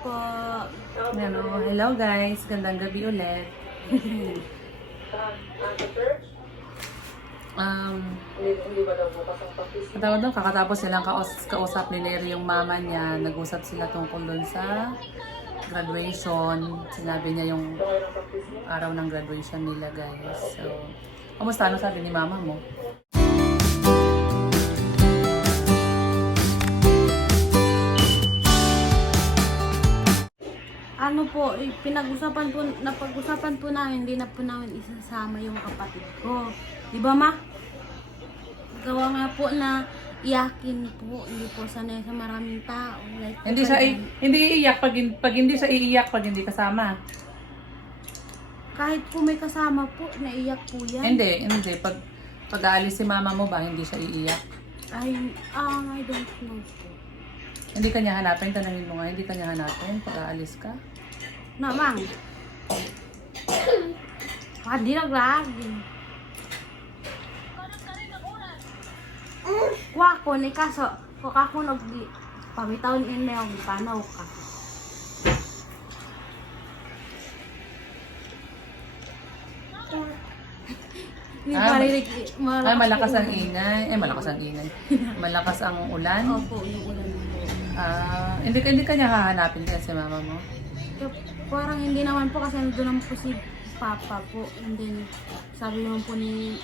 po. Hello guys, gandang gabi ulit. Katawad doon, kakatapos silang kausap ni Neri yung mama niya. Nag-usap sila tungkol doon sa graduation. Sinabi niya yung araw ng graduation nila guys. So, kamusta? Ano sabi ni mama mo? Ano po, napag-usapan po namin, hindi na po namin isasama yung kapatid ko. Di ba ma? Gawa nga po na iyakin po, hindi po sanay sa maraming tao. Like, Hindi iiyak pag hindi siya iiyak pag hindi kasama. kahit po may kasama po, naiyak po yan. Hindi. Pag aalis si mama mo ba, hindi siya iiyak? I don't know po. Hindi ka niya hanapin, tanongin mo nga, hindi ka niya hanapin pag aalis ka? Namang. Hindi naglagi. Kuha ko ni kaso, kung ako pamitaon in na yung panaw ka. Malakas ang ingay. Malakas ang ingay. Malakas ang ulan. Opo, yung ulan po. Hindi ka niya hahanapin kasi si mama mo? Parang hindi naman po kasi nandun naman po si Papa po. And then, sabi naman po ni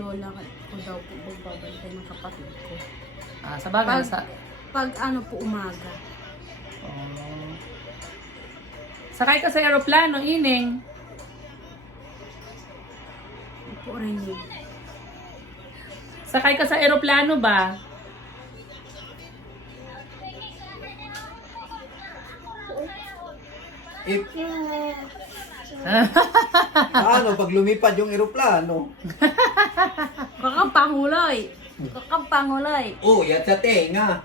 Lola ko daw po magbabantay ng kapatid ko. Sa bagay Pag po umaga. Sakay ka sa aeroplano, Ining. Po rin yun. Sakay ka sa aeroplano ba? Ano, pag lumipad yung eroplano? Kakapangulay. Oh, yan sa tenga.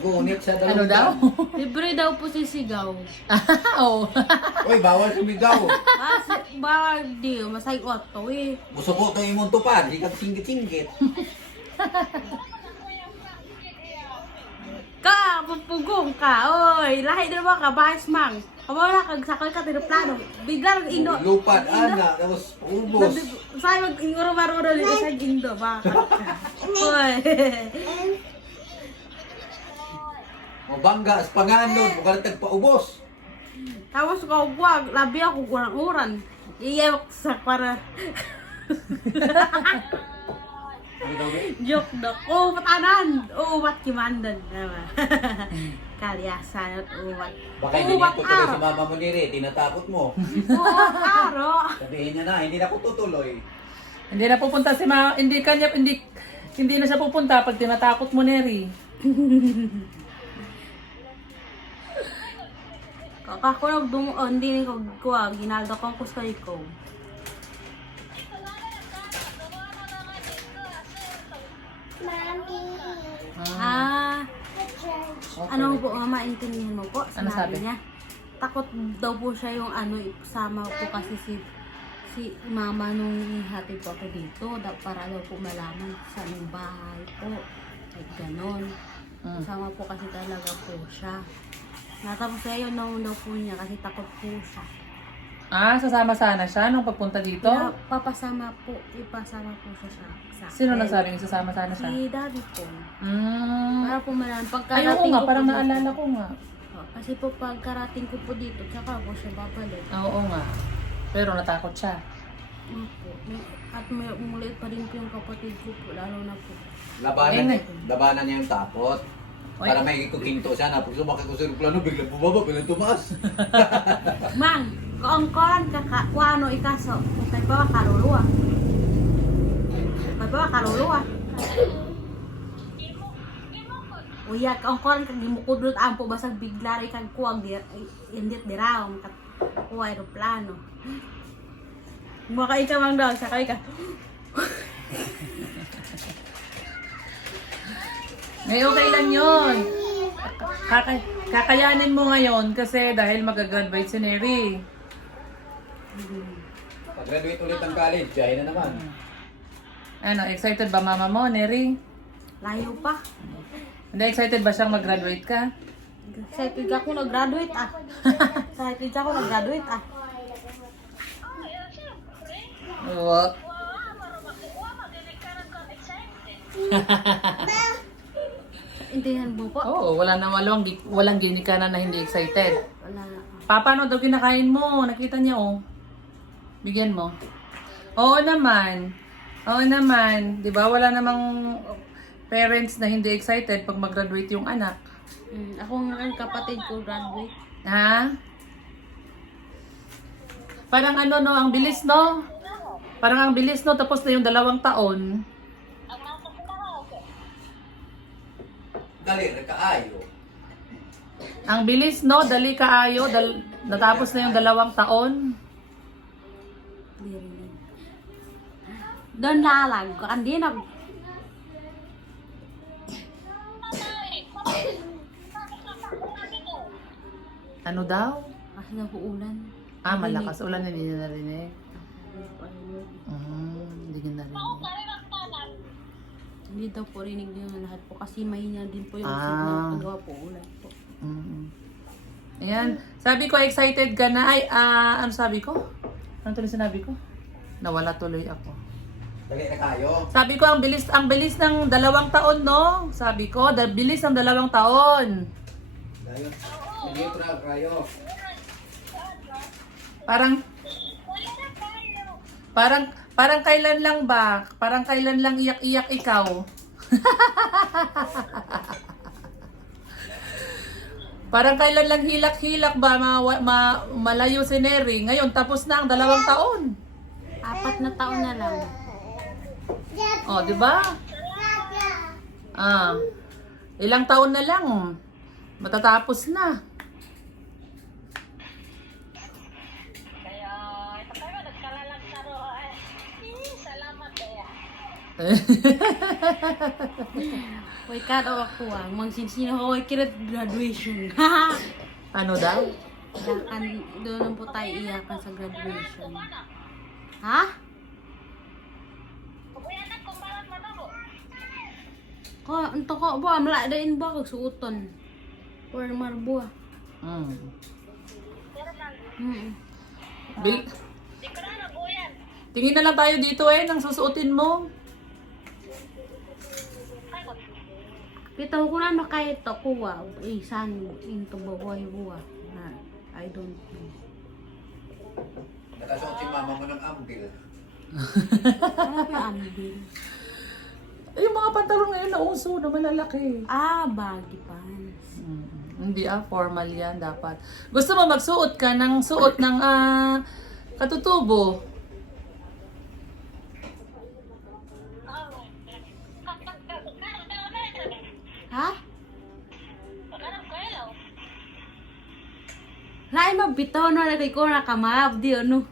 Gunit sa Ano dalawang daw? Libre daw po sisigaw. Oo. Uy, bawal sumigaw. Bawal di, masay otto eh. Gusto ko itong imong tupad, di kag singgit-singgit. Ka, pupugong ka, oy. Lahi na ba ka, bahas mang. Kamala kag sakay ka tinoplano. Bigla indo. Lupad, ana, tapos ubos. Say mag-inguro-maro dito sa indo, bakit ka? Oy. Mabangga, sa panganod, mukhang tagpaubos. Tapos ko wag, labi ako kurang-uran. Iyawak sa para. Ano daw ba? Joke na ko, patanan. Uwat kimandan. Kalyasan at uwat. Baka hindi niya tutuloy si mama mo nire, tinatakot mo. Uwat aro. Sabihin niya na, hindi na ako tutuloy. Hindi na pupunta si mama, hindi na siya pupunta pag tinatakot mo, Neri. Kakakunog dumuon din ko kuha, ginaldo kong kuskoy ko. Ano po, maintindihan mo po? Ano sabi? Niya. Takot daw po siya yung isama po kasi si mama nung hatid po ako dito. Para daw po malaman sa aming bahay po. Like ganon. Sama po kasi talaga po siya. Natapos kaya yun daw po niya kasi takot po siya. Sasama sana siya nung pagpunta dito? Ipasama po siya sa Sino nagsabing sasama sana siya? Si daddy po. Para po malaman. Ay, oo nga, parang naalala ko nga. Kasi po pagkarating ko po dito, tsaka po siya babalik. Oo nga. Pero natakot siya. Opo. At may umulit pa rin po yung kapatid ko po, lalo na po. Labanan niya yung takot. Para may kukinto siya na pag sumakit ko sa aeroplano, biglang bumaba, biglang tumaas. Mang, kaongkoran ka kuano ikaso, kay pa karuluwa. Kay pa karuluwa. Uya, kaongkoran kag gimukudlot ampo basag bigla ray kag kuwag indit diraw kat kuwa aeroplano. Maka ikaw mang daw sakay ka. May okay lang yun. Kakayanin mo ngayon kasi dahil mag-graduate si Neri. Pag-graduate ulit ng college, siya na naman. Excited ba mama mo, Neri? Layo pa. Hindi excited ba siyang mag-graduate ka? Excited ako nag-graduate ah. Excited ako nag-graduate ah. Oo. Intindihan mo po? Oo, walang ginikanan na hindi excited. Wala. Papa, ano daw kinakain mo? Nakita niya, oh. Bigyan mo. Oo naman. Oo naman. Di ba? Wala namang parents na hindi excited pag mag-graduate yung anak. Ako nga ang kapatid ko graduate. Ha? Parang ano, no? Ang bilis, no? Parang ang bilis, no? Tapos na yung 2 taon. Dali, kaayo. Ang bilis, no? Dali kaayo. Natapos na yung 2 taon. Doon lalag. Hindi na. Ano daw? Kasi nabuulan. Malakas ulan, hindi na narinig. Hindi na narinig. Hindi daw po rinig nyo na lahat po. Kasi mahina din po yung Ah. signal. Pagawa po ulan po. Ayan. Sabi ko, excited ka na. Ay, ano sabi ko? Ano tuloy sinabi ko? Nawala tuloy ako. Dali na kayo. Sabi ko, ang bilis ng 2 taon, no? Sabi ko, bilis ng 2 taon. Kayo. Hindi ko na kayo. Parang kailan lang ba? Parang kailan lang iyak-iyak ikaw? Parang kailan lang hilak-hilak ba malayo si Neri? Ngayon, tapos na ang 2 taon. 4 na taon na lang. Oh, di ba? Ilang taon na lang. Matatapos na. Kaya, pagkawa nagkalalag sa roa, salamat kaya. Uy, kado ako ah. Magsinsino ako ay kirat graduation. Ano daw? Iyakan, doon lang po tayo iyakan sa graduation. Ha? Kubuyanan kung bakit matabo. Ito ko, ba, maladain ba kag suoton? Or marbo ah. Pero man, di ko na nabuyan. Tingin na lang tayo dito ng susuotin mo. Kakot. Pitaw ko na makaya to kuwa. San, into baboy buwa. I don't know. Nakasuot si mama mo ng ambil. Ano ba yung ambil? Yung mga pantalon ngayon na uso na malalaki. Baggy pants. Hindi formal yan dapat. Gusto mo magsuot ka ng suot ng katutubo? Ha? Pagkanap ko ilaw. Lain magbitaw na lagay ko na kamab di ano.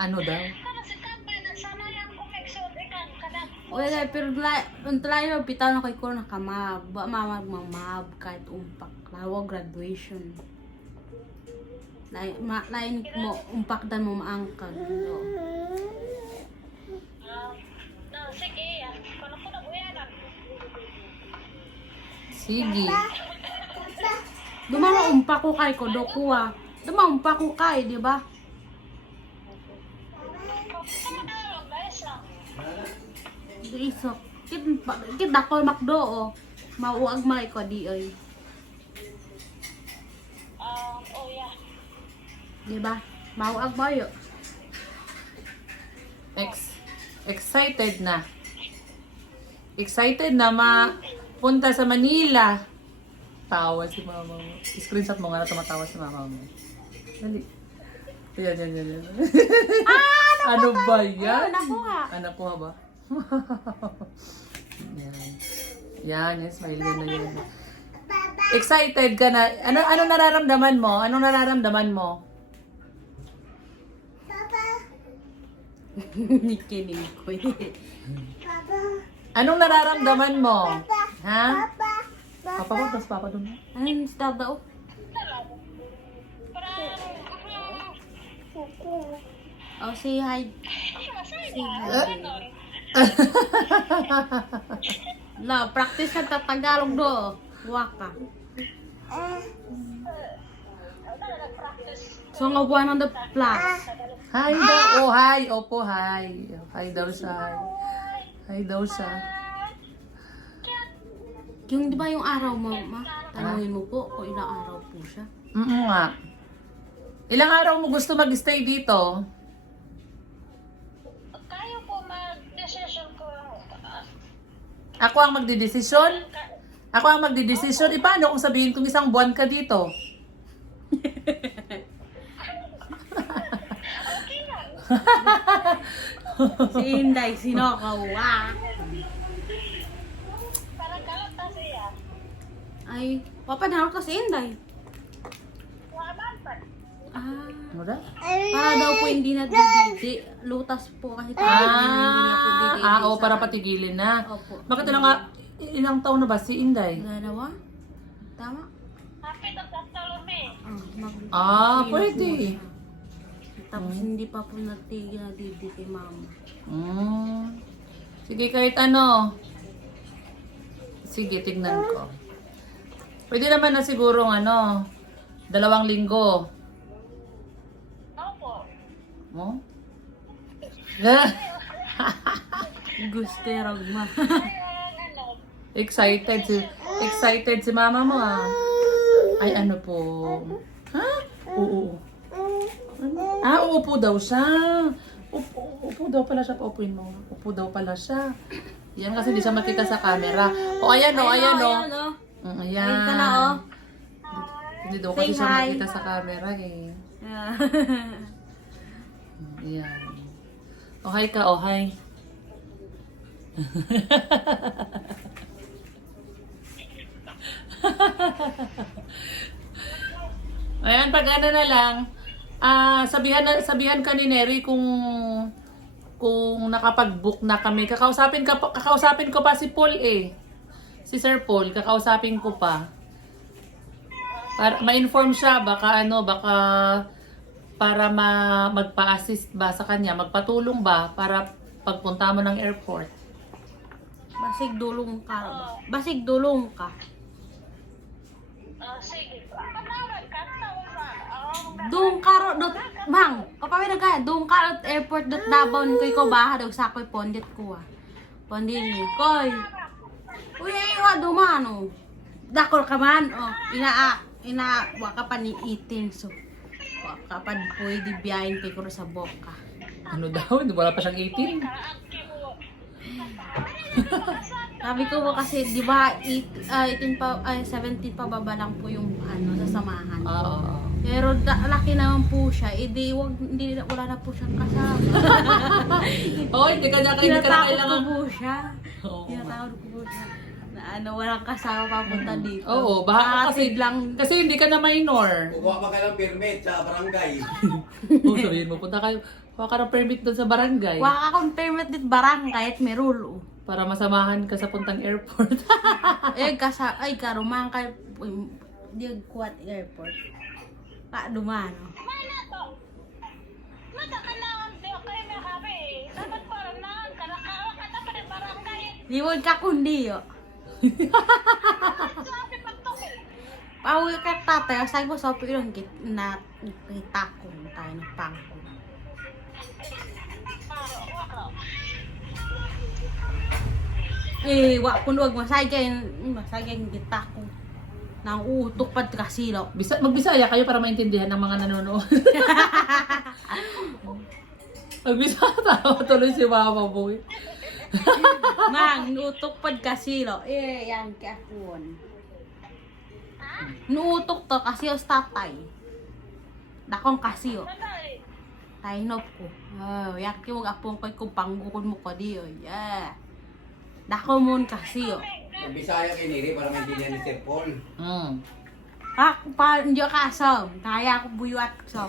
Ano daw? Kano si Kampay, nagsama yung kumiksuot ikan, kada. Wala pero lain magbitaw na kay ko na kamab. Ba mamab kahit umpak. Lawa graduation. Lain mo umpak dan mo maangkag. No. No, sige, kano ko nabuyanan. Sige. Dumama umpak ko kay ko do kuha. Dumama umpak ko kay, di ba? Sama na lang, guys lang. Di isok. Kit dako makdo oh. Mauag malay ko di oy. Oh yeah. Di ba? Mauag mo yo. Excited na. Excited na mapunta sa Manila. Tawa si mama mo. Screenshot mo nga na tumatawa si mama mo. Dali. Yan. Ano ba yan? Nakuha. Nakuha ba? Yan, smile na yun. Excited ka na. Ano nararamdaman mo? Anong nararamdaman mo? Kinig ko eh. Anong nararamdaman mo? Ha? Papa ko, tapos papa doon. Ano yung style daw? Oh, say hi. Say hi. La, practice ka Tagalog do. Waka. So nga buwan on the plus. Hi daw. Oh, hi. Opo, hi. Hi daw siya. Hi daw siya. Yung di ba yung araw mo, ma? Tanungin mo po kung ilang araw po siya. Nga. Ilang araw mo gusto mag-stay dito? Kayo po mag-decision ko. Ako ang magdidesisyon? Ako ang magdidesisyon? E paano kung sabihin kung isang buwan ka dito? Si Inday, sinakawa. Parang galat na siya. Ay, papanharap ka si Inday. Waman pa. Ah, Ano daw? para daw po hindi na dididi. Lutas po kasi tayo. Hindi na po dididi. Oo, sa para ano. patigilin na. Opo. Bakit na nga, ilang taon na ba si Inday? Dalawa? Tama? Happy to Bartolome. Pwede. Tapos hindi pa po natigil na didi kay mama. Sige, kahit ano. Sige, tignan ko. Pwede naman na sigurong 2 linggo. Opo. Mo? Gusto ragma. Ayun, Excited si mama mo Ay, ano po? Ha? Oo. Uupo daw siya. Upo daw pala siya. Paupuin mo. Upo daw pala siya. Yan kasi hindi siya makita sa camera. Ayan o. Ayan Ayan. Ayun ka na Hindi daw kasi Say siya hi. makita sa camera eh. Ayan. Hi ka, hi. Ayan, pag ano na lang, sabihan ka ni Neri kung nakapag-book na kami. Kakausapin ko pa si Paul eh. Si Sir Paul, kakausapin ko pa. Para ma-inform siya, baka para magpa-assist ba sa kanya, magpatulong ba para pagpunta mo ng airport. Basig dulong ka. Basig dulong ka. sige. Patawag ka. Tawag ba? Doon karo dot bang. Kapawin na ka. Doon karo airport dot Davao ko ikaw baha daw sa ko'y pondit ko Pondit ni koy. Uy, wa dumano. Dakol ka man. Ina wa ka pa ni itin so. Wa ka pa pwede biyahin kay ko sa boka. Ano daw? Wala pa siyang 18? Sabi ko po kasi, di ba, 17 pa baba lang po yung sasamahan. Oo. Pero laki naman po siya, wala na po siyang kasama. Hindi ka na Tinatakot ko kailangan. po siya. Oo. Tinatawag ko po siya. Na walang kasama papunta dito. Oo, baka kasi lang. Kasi hindi ka na minor. Kukuha pa kayo ng permit sa barangay. Sabihin mo, punta kayo. Kuha ka ng permit doon sa barangay. Waka akong permit dit barangay at may rulo. Para masamahan ka sa puntang airport. Karumang kay di kuat airport. Pa dumano. May na to. Matakanaan. Di ako kayo may kami. Dapat parang naan. Kanakawa ka na pa rin barangay. Liwod ka kundi yo. Sabi pa to. Pauwi ka tatay, sabi mo sa pilong na kita ko tayo ng pangko. Wa kunwag masagay kita ko. Nang utok pad kasi lo. Magbisaya kayo para maintindihan ng mga nanonood. Magbisaya tayo tuloy si mama mo. Mang utok pad kasi lo. Yan kay akon. Nuutok to kasi os tatay. Dakong kasi o. Tay nop ko. Yak ki wag apong koy kung panggukon mo ko di o. Yeah. Dako mon kasi o. Bisaya kay Neri para maintindihan ni Sir Paul. Hindi ka asaw. Kaya ako buyuat sa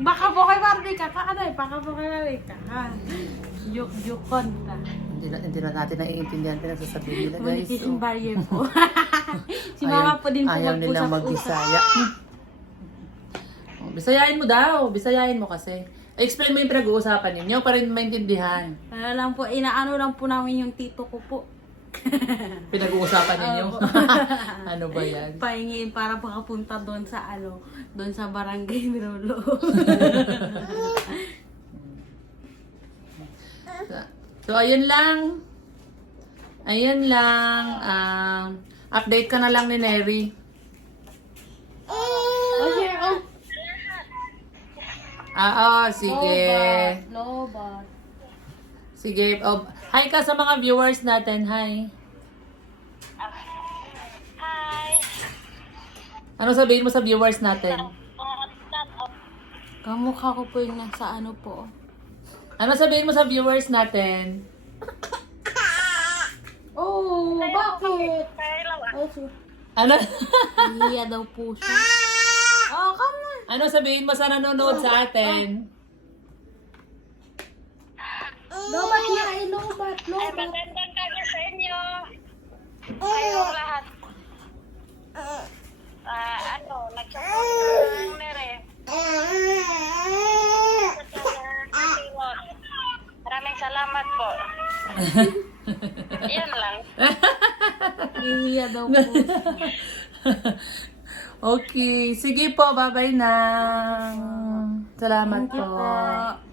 baka po kay Barbie ka. Baka po kay Barbie ka. Joke-jokon ka. Hindi na natin naiintindihan pinagsasabihin nila guys. Communication barrier po. Si mama po din po ayaw nilang mag-usap-usap. magbisaya. Bisayain mo daw. Bisayain mo kasi. Explain mo yung pinag-uusapan ninyo para maintindihan. Kaya lang po, inaano lang po namin yung tito ko po. Pinag-uusapan ninyo? Ano ba yan? Pahingin para makapunta doon sa doon sa barangay ni Lolo. So, ayun lang. Ayun lang. Update ka na lang ni Neri. Sige. Lobat. Sige. Oh, hi ka sa mga viewers natin. Hi. Hi. Ano sabihin mo sa viewers natin? Kamukha ko po yung nasa po. Ano sabihin mo sa viewers natin? Oh, bakit? Kaya lang ah. Ano? Hiya daw po siya. Oh, come na. Ano sabihin mo sa nanonood sa atin? Lobat niya ay lobat. Ay, Lobat. magandang gabi sa inyo. Kayong lahat. Nagsusunod ng nere. Maraming salamat po. Yan lang. Hiya daw po siya. Okay. Sige po. Bye-bye na. Salamat Thank you po. po.